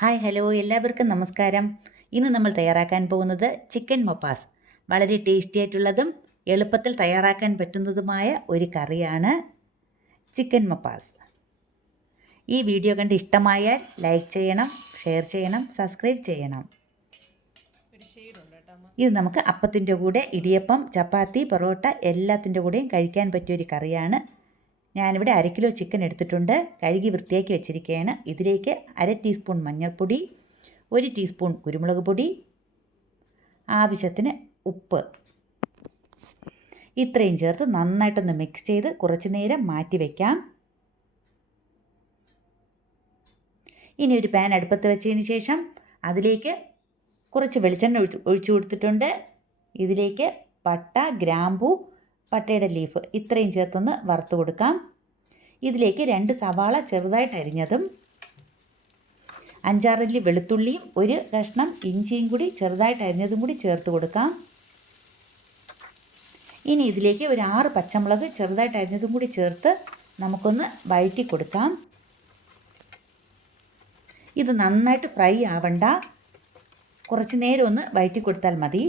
Hi hello എല്ലാവർക്കും നമസ്കാരം. ഇന്ന് നമ്മൾ തയ്യാറാക്കാൻ പോകുന്നത് ചിക്കൻ മൊപ്പാസ്. വളരെ ടേസ്റ്റി ആയിട്ടുള്ളതും എളുപ്പത്തിൽ തയ്യാറാക്കാൻ പറ്റുന്നതുമായ ഒരു കറിയാണ് ചിക്കൻ മൊപ്പാസ്. ഈ വീഡിയോ കണ്ട് ഇഷ്ടമായാൽ ലൈക്ക് ചെയ്യണം, ഷെയർ ചെയ്യണം, സബ്സ്ക്രൈബ് ചെയ്യണം. ഇത് നമുക്ക് അപ്പത്തിൻ്റെ കൂടെ, ഇടിയപ്പം, ചപ്പാത്തി, പൊറോട്ട എല്ലാത്തിൻ്റെ കൂടെയും കഴിക്കാൻ പറ്റിയൊരു കറിയാണ്. ഞാനിവിടെ 1 കിലോ ചിക്കൻ എടുത്തിട്ടുണ്ട്. കഴുകി വൃത്തിയാക്കി വെച്ചിരിക്കുകയാണ്. ഇതിലേക്ക് 1/2 ടീസ്പൂൺ മഞ്ഞൾപ്പൊടി, 1 ടീസ്പൂൺ കുരുമുളക് പൊടി, ആവശ്യത്തിന് ഉപ്പ്, ഇത്രയും ചേർത്ത് നന്നായിട്ടൊന്ന് മിക്സ് ചെയ്ത് കുറച്ച് നേരം മാറ്റി വയ്ക്കാം. ഇനി ഒരു പാൻ അടുപ്പത്ത് വെച്ചതിന് ശേഷം അതിലേക്ക് കുറച്ച് വെളിച്ചെണ്ണ ഒഴിച്ചു കൊടുത്തിട്ടുണ്ട്. ഇതിലേക്ക് പട്ട, ഗ്രാമ്പൂ, പട്ടയുടെ ലീഫ് ഇത്രയും ചേർത്തൊന്ന് വറുത്ത് കൊടുക്കാം. ഇതിലേക്ക് 2 സവാള ചെറുതായിട്ട് അരിഞ്ഞതും 5-6 അല്ലി വെളുത്തുള്ളിയും 1 കഷ്ണം ഇഞ്ചിയും കൂടി ചെറുതായിട്ട് അരിഞ്ഞതും കൂടി ചേർത്ത് കൊടുക്കാം. ഇനി ഇതിലേക്ക് ഒരു 6 പച്ചമുളക് ചെറുതായിട്ട് അരിഞ്ഞതും കൂടി ചേർത്ത് നമുക്കൊന്ന് വഴറ്റി കൊടുക്കാം. ഇത് നന്നായിട്ട് ഫ്രൈ ആവണ്ട, കുറച്ച് നേരം ഒന്ന് വഴറ്റി കൊടുത്താൽ മതി.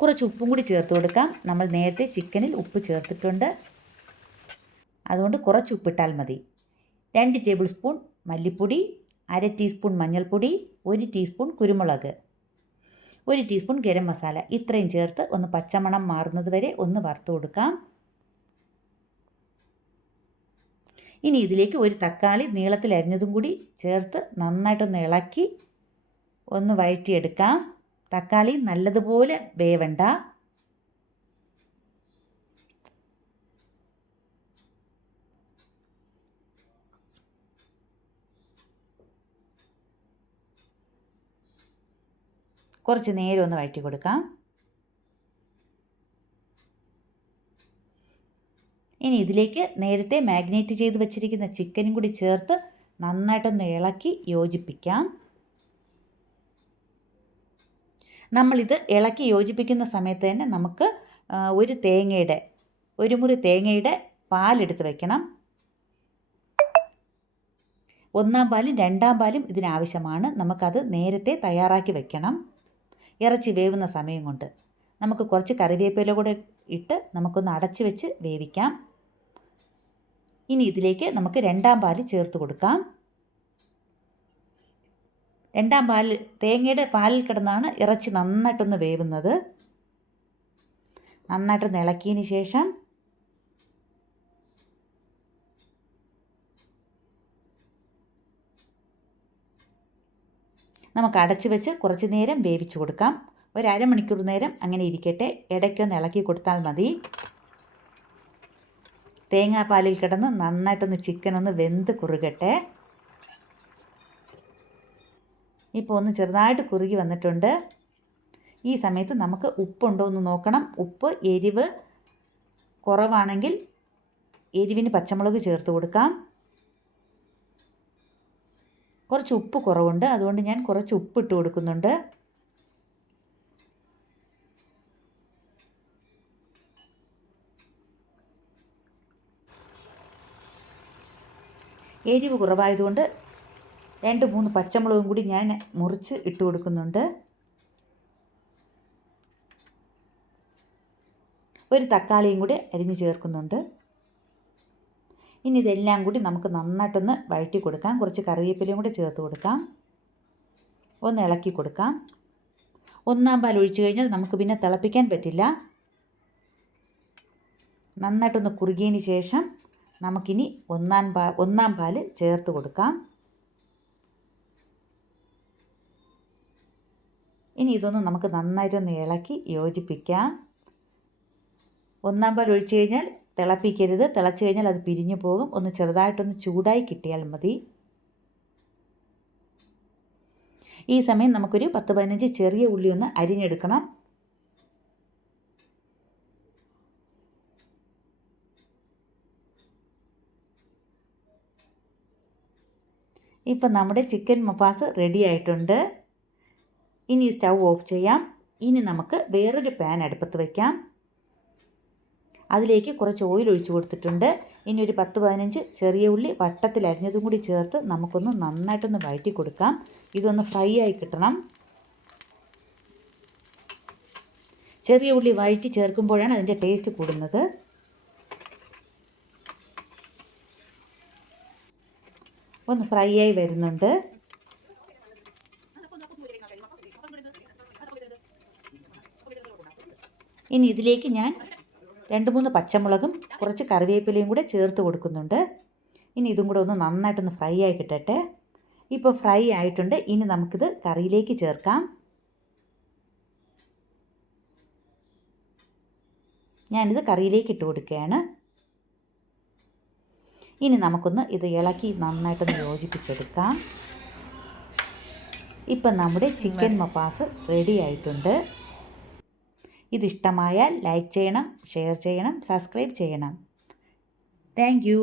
കുറച്ച് ഉപ്പും കൂടി ചേർത്ത് കൊടുക്കാം. നമ്മൾ നേരത്തെ ചിക്കനിൽ ഉപ്പ് ചേർത്തിട്ടുണ്ട്, അതുകൊണ്ട് കുറച്ച് ഉപ്പിട്ടാൽ മതി. 2 ടേബിൾ സ്പൂൺ മല്ലിപ്പൊടി, 1/2 ടീസ്പൂൺ മഞ്ഞൾപ്പൊടി, 1 ടീസ്പൂൺ കുരുമുളക്, 1 ടീസ്പൂൺ ഗരം മസാല ഇത്രയും ചേർത്ത് ഒന്ന് പച്ചമണം മാറുന്നത് വരെ ഒന്ന് വറുത്ത് കൊടുക്കാം. ഇനി ഇതിലേക്ക് ഒരു തക്കാളി നീളത്തിൽ അരിഞ്ഞതും കൂടി ചേർത്ത് നന്നായിട്ടൊന്ന് ഇളക്കി ഒന്ന് വഴറ്റിയെടുക്കാം. തക്കാളി നല്ലതുപോലെ വേവണ്ട. കുറച്ച് നേരം ഒന്ന് വഴറ്റി കൊടുക്കാം. ഇനി ഇതിലേക്ക് നേരത്തെ മാഗ്നേറ്റ് ചെയ്ത് വെച്ചിരിക്കുന്ന ചിക്കനും കൂടി ചേർത്ത് നന്നായിട്ടൊന്ന് ഇളക്കി യോജിപ്പിക്കാം. നമ്മളിത് ഇളക്കി യോജിപ്പിക്കുന്ന സമയത്ത് തന്നെ നമുക്ക് ഒരു മുറി തേങ്ങയുടെ പാലെടുത്ത് വയ്ക്കണം. 1-ാം പാലും 2-ാം പാലും ഇതിനാവശ്യമാണ്. നമുക്കത് നേരത്തെ തയ്യാറാക്കി വയ്ക്കണം. ഇറച്ചി വേവുന്ന സമയം കൊണ്ട് നമുക്ക് കുറച്ച് കറിവേപ്പില കൂടെ ഇട്ട് നമുക്കൊന്ന് അടച്ച് വെച്ച് വേവിക്കാം. ഇനി ഇതിലേക്ക് നമുക്ക് 2-ാം പാല് ചേർത്ത് കൊടുക്കാം. 2-ാം പാല് തേങ്ങയുടെ പാലിൽ കിടന്നാണ് ഇറച്ചി നന്നായിട്ടൊന്ന് വേവുന്നത്. നന്നായിട്ടൊന്ന് ഇളക്കിയതിന് ശേഷം നമുക്ക് അടച്ച് വെച്ച് കുറച്ച് നേരം വേവിച്ച് കൊടുക്കാം. ഒരു അരമണിക്കൂർ നേരം അങ്ങനെ ഇരിക്കട്ടെ. ഇടയ്ക്കൊന്ന് ഇളക്കി കൊടുത്താൽ മതി. തേങ്ങാപ്പാലിൽ കിടന്ന് നന്നായിട്ടൊന്ന് ചിക്കൻ ഒന്ന് വെന്ത് കുറുകട്ടെ. ഇപ്പോൾ ഒന്ന് ചെറുതായിട്ട് കുറുകി വന്നിട്ടുണ്ട്. ഈ സമയത്ത് നമുക്ക് ഉപ്പുണ്ടോ എന്ന് നോക്കണം. ഉപ്പ് എരിവ് കുറവാണെങ്കിൽ എരിവിന് പച്ചമുളക് ചേർത്ത് കൊടുക്കാം. കുറച്ച് ഉപ്പ് കുറവുണ്ട്, അതുകൊണ്ട് ഞാൻ കുറച്ച് ഉപ്പ് ഇട്ട് കൊടുക്കുന്നുണ്ട്. എരിവ് കുറവായതുകൊണ്ട് 2-3 പച്ചമുളകും കൂടി ഞാൻ മുറിച്ച് ഇട്ട് കൊടുക്കുന്നുണ്ട്. ഒരു തക്കാളിയും കൂടി അരിഞ്ഞ് ചേർക്കുന്നുണ്ട്. ഇനി ഇതെല്ലാം കൂടി നമുക്ക് നന്നായിട്ടൊന്ന് വഴറ്റി കൊടുക്കാം. കുറച്ച് കറിവേപ്പിലയും കൂടി ചേർത്ത് കൊടുക്കാം. ഒന്ന് ഇളക്കി കൊടുക്കാം. 1-ാം പാൽ ഒഴിച്ച് കഴിഞ്ഞാൽ നമുക്ക് പിന്നെ തിളപ്പിക്കാൻ പറ്റില്ല. നന്നായിട്ടൊന്ന് കുറുകിയതിന് ശേഷം നമുക്കിനി 1-ാം പാല് ചേർത്ത് കൊടുക്കാം. ഇനി ഇതൊന്ന് നമുക്ക് നന്നായിട്ടൊന്ന് ഇളക്കി യോജിപ്പിക്കാം. 1-ാം പാൽ ഒഴിച്ച് കഴിഞ്ഞാൽ തിളപ്പിക്കരുത്. തിളച്ച് കഴിഞ്ഞാൽ അത് പിരിഞ്ഞു പോകും. ഒന്ന് ചെറുതായിട്ടൊന്ന് ചൂടായി കിട്ടിയാൽ മതി. ഈ സമയം നമുക്കൊരു 10-15 ചെറിയ ഉള്ളി ഒന്ന് അരിഞ്ഞെടുക്കണം. ഇപ്പം നമ്മുടെ ചിക്കൻ മൊപ്പാസ് റെഡി ആയിട്ടുണ്ട്. ഇനി സ്റ്റൗ ഓഫ് ചെയ്യാം. ഇനി നമുക്ക് വേറൊരു പാൻ അടുപ്പത്ത് വയ്ക്കാം. അതിലേക്ക് കുറച്ച് ഓയിൽ ഒഴിച്ച് കൊടുത്തിട്ടുണ്ട്. ഇനി ഒരു 10-15 ചെറിയ ഉള്ളി വട്ടത്തിൽ അരിഞ്ഞതും കൂടി ചേർത്ത് നമുക്കൊന്ന് നന്നായിട്ടൊന്ന് വഴറ്റി കൊടുക്കാം. ഇതൊന്ന് ഫ്രൈ ആയി കിട്ടണം. ചെറിയ ഉള്ളി വഴറ്റി ചേർക്കുമ്പോഴാണ് അതിൻ്റെ ടേസ്റ്റ് കൂടുന്നത്. ഒന്ന് ഫ്രൈ ആയി വരുന്നുണ്ട്. ഇനി ഇതിലേക്ക് ഞാൻ 2-3 പച്ചമുളകും കുറച്ച് കറിവേപ്പിലയും കൂടെ ചേർത്ത് കൊടുക്കുന്നുണ്ട്. ഇനി ഇതും കൂടെ ഒന്ന് നന്നായിട്ടൊന്ന് ഫ്രൈ ആയി കിട്ടട്ടെ. ഇപ്പോൾ ഫ്രൈ ആയിട്ടുണ്ട്. ഇനി നമുക്കിത് കറിയിലേക്ക് ചേർക്കാം. ഞാനിത് കറിയിലേക്ക് ഇട്ട് കൊടുക്കുകയാണ്. ഇനി നമുക്കൊന്ന് ഇത് ഇളക്കി നന്നായിട്ടൊന്ന് യോജിപ്പിച്ചെടുക്കാം. ഇപ്പം നമ്മുടെ ചിക്കൻ മപ്പാസ് റെഡി ആയിട്ടുണ്ട്. ഇതിഷ്ടമായാൽ ലൈക്ക് ചെയ്യണം, ഷെയർ ചെയ്യണം, സബ്സ്ക്രൈബ് ചെയ്യണം. Thank you.